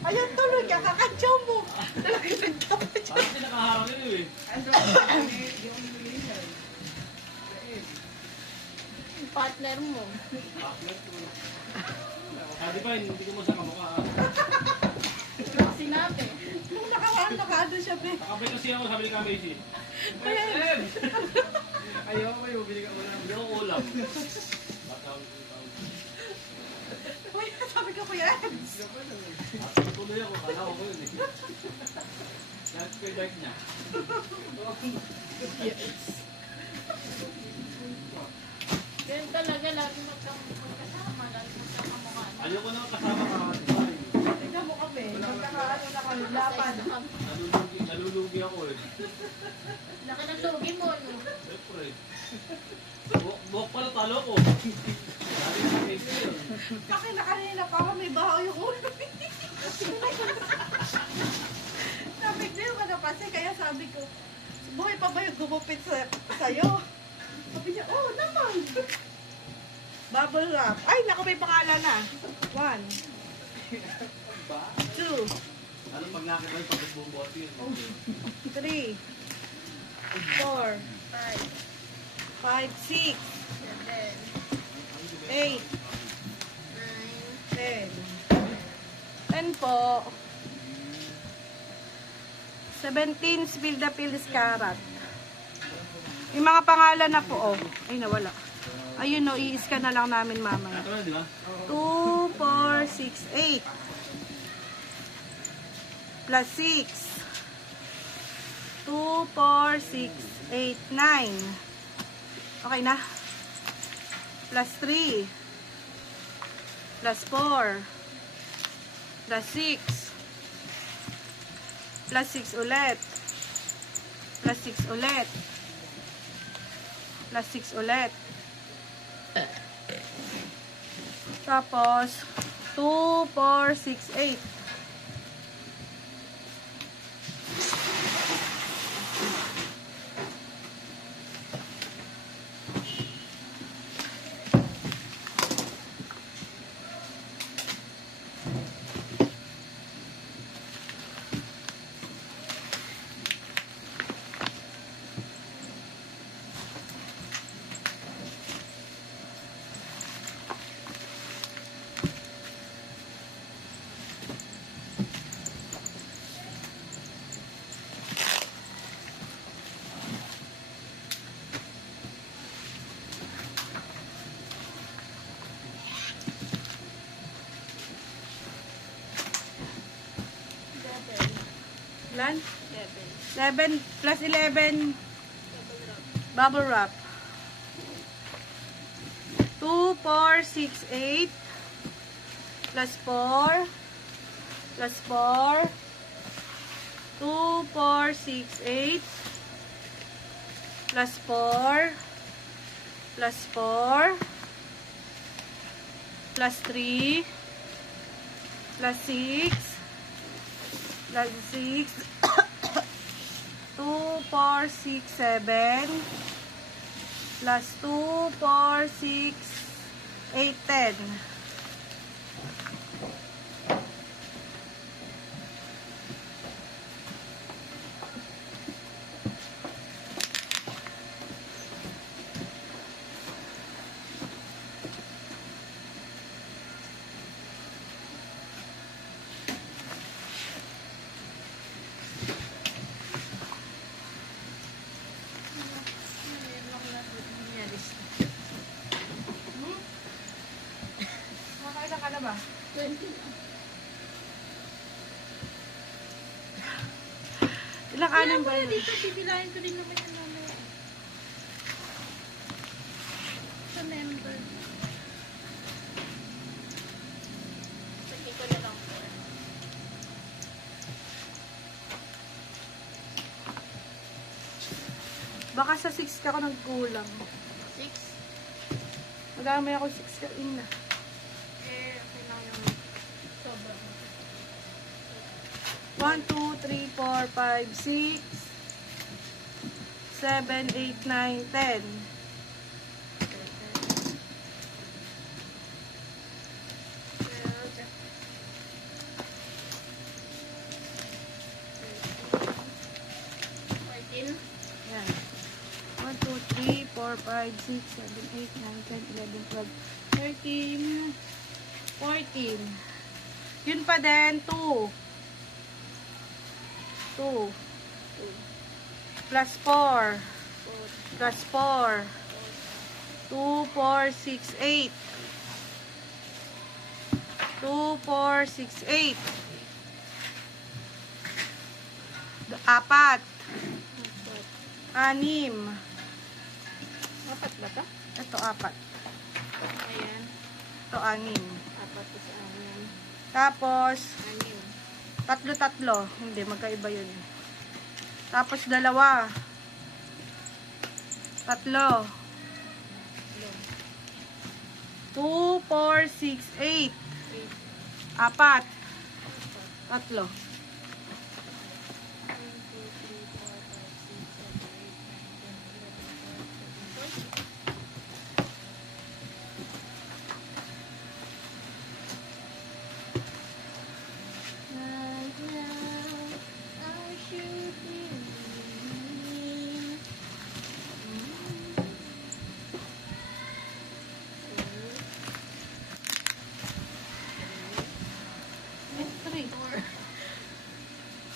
Ayun, tuloy ka, kakadyaw mo. Talagang nagkakadyaw. Parang sinakaharang yun eh. Partner mo. Sabi pa, hindi ko mo sa kamukha. Sinabi. Kung nakaano siya, be. Nakabay kasi ako, sabi ni Kamesi. Ayan. Ayaw ko yung binigyan ko lang. Hindi ako ulam. Batawag. Uy, sabi ko, Kuya Eds. Tuloy ako, kala ko yun eh. Lahat ko yung dark niya. Ganyan talaga, lagi magkasama, lagi magkakamukha. Ayaw ko na kasama ka. Tignan mo kami, magkakaano na kami, lapan. Nalulugi ako eh. Laki ng lugi mo, no? Siyempre. Buhok pala talo ko. Sabi ni Kamesi yun. Akin na kanina, parang may baho yung ulo. Nabiglayo ka na kasi, kaya sabi ko, buhay pa ba yung gumupit sa'yo? Sabi niya, oh, naman. Bubble wrap. Ay, naku, may pangalan na. 1, 2, Ano pag nakita yung pagbubuhat yun? 3, 4, 5, 6, 8, 10. 10 po. 17 spill the pills karat. Yung mga pangalan na po, oh. Ay, nawala. Ayun, no, i-scan na lang namin mamaya. Ito na, di ba? 2, 4, 6, 8. Plus 6. 2, 4, 6, 8, 9. Okay na? Plus 3. Plus 4. Plus 6. Plus 6 ulit. Plus 6 ulit. Plus 6 ulit. Tapos, 2, 4, 6, 8. Ilan? 11 plus 11 bubble wrap. 2, 4, 6, 8 plus 4 plus 4 2, 4, 6, 8 plus 4 plus 4 plus 3 plus 6 plus 6 2, 4, 6, 7 plus 2, 4, 6, 8, 10. Nakailan ka na ba? 20. Ilang anim ba yun? Dito, bibilahin ko din naman yung mamaya. Sa member. Sige ko na lang po. Baka sa 6 ka ako nagkulang. 6. Magamay ako 6 ka na. Okay lang yung sobra. 1, 2, 3, 4, 5, 6, 7, 8, 9, 10. 5, 6, 7, 8, 9, 10, 11, 12, 13, 14. Yun pa din, 2. 2. Plus 4. Plus 4. 2, 4, 6, 8. 2, 4, 6, 8. 4. 6. Apat ba ito? Ito, 4. Ayan. Ito, 6. Apat to sa amin. Tapos, Anim. 3. Hindi, magkaiba yun. Tapos, 2. 3. 2, 4, 6, 8. 4. 3.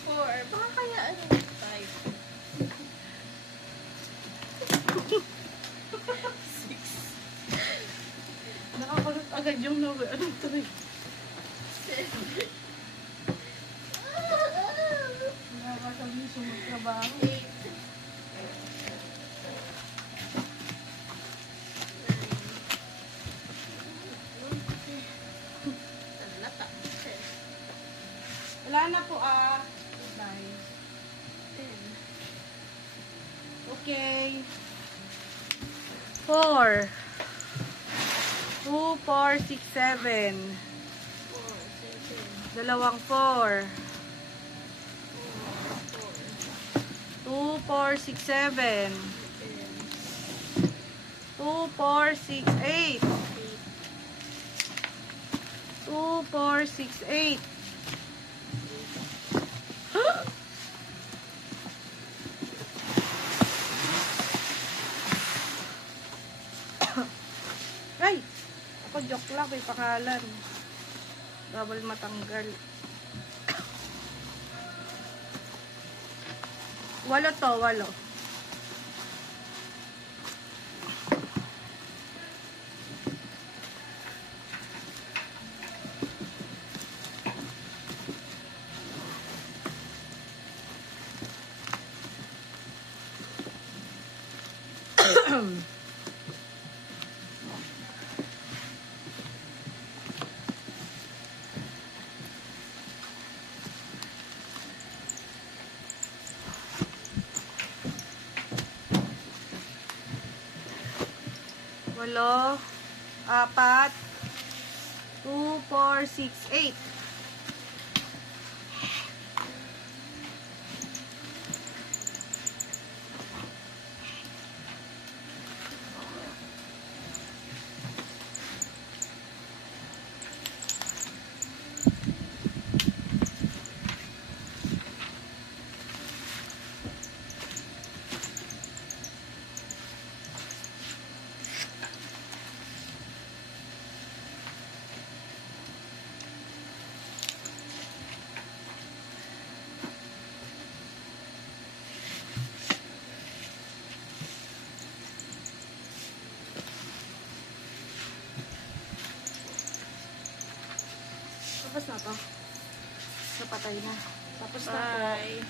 4. Baka kaya ano? 5. Nakakulot agad yung number. Anong 3? Nakakasabi yung sumagtrabaho. 8. Wala na po Guys. 10. Okay. 4. 2, 4, 6, 7. 4, 7. Dalawang 4. 2, 4, 6, 7. 2, 4, 6, 8. 2, 4, 6, 8. Ay! Ako joke lang, may pangalan. Bawal matanggal. 8 to, 8. Walo, 4, 2, 4, 6, 8. Tapos na to. Napatay na. Tapos na po. Bye.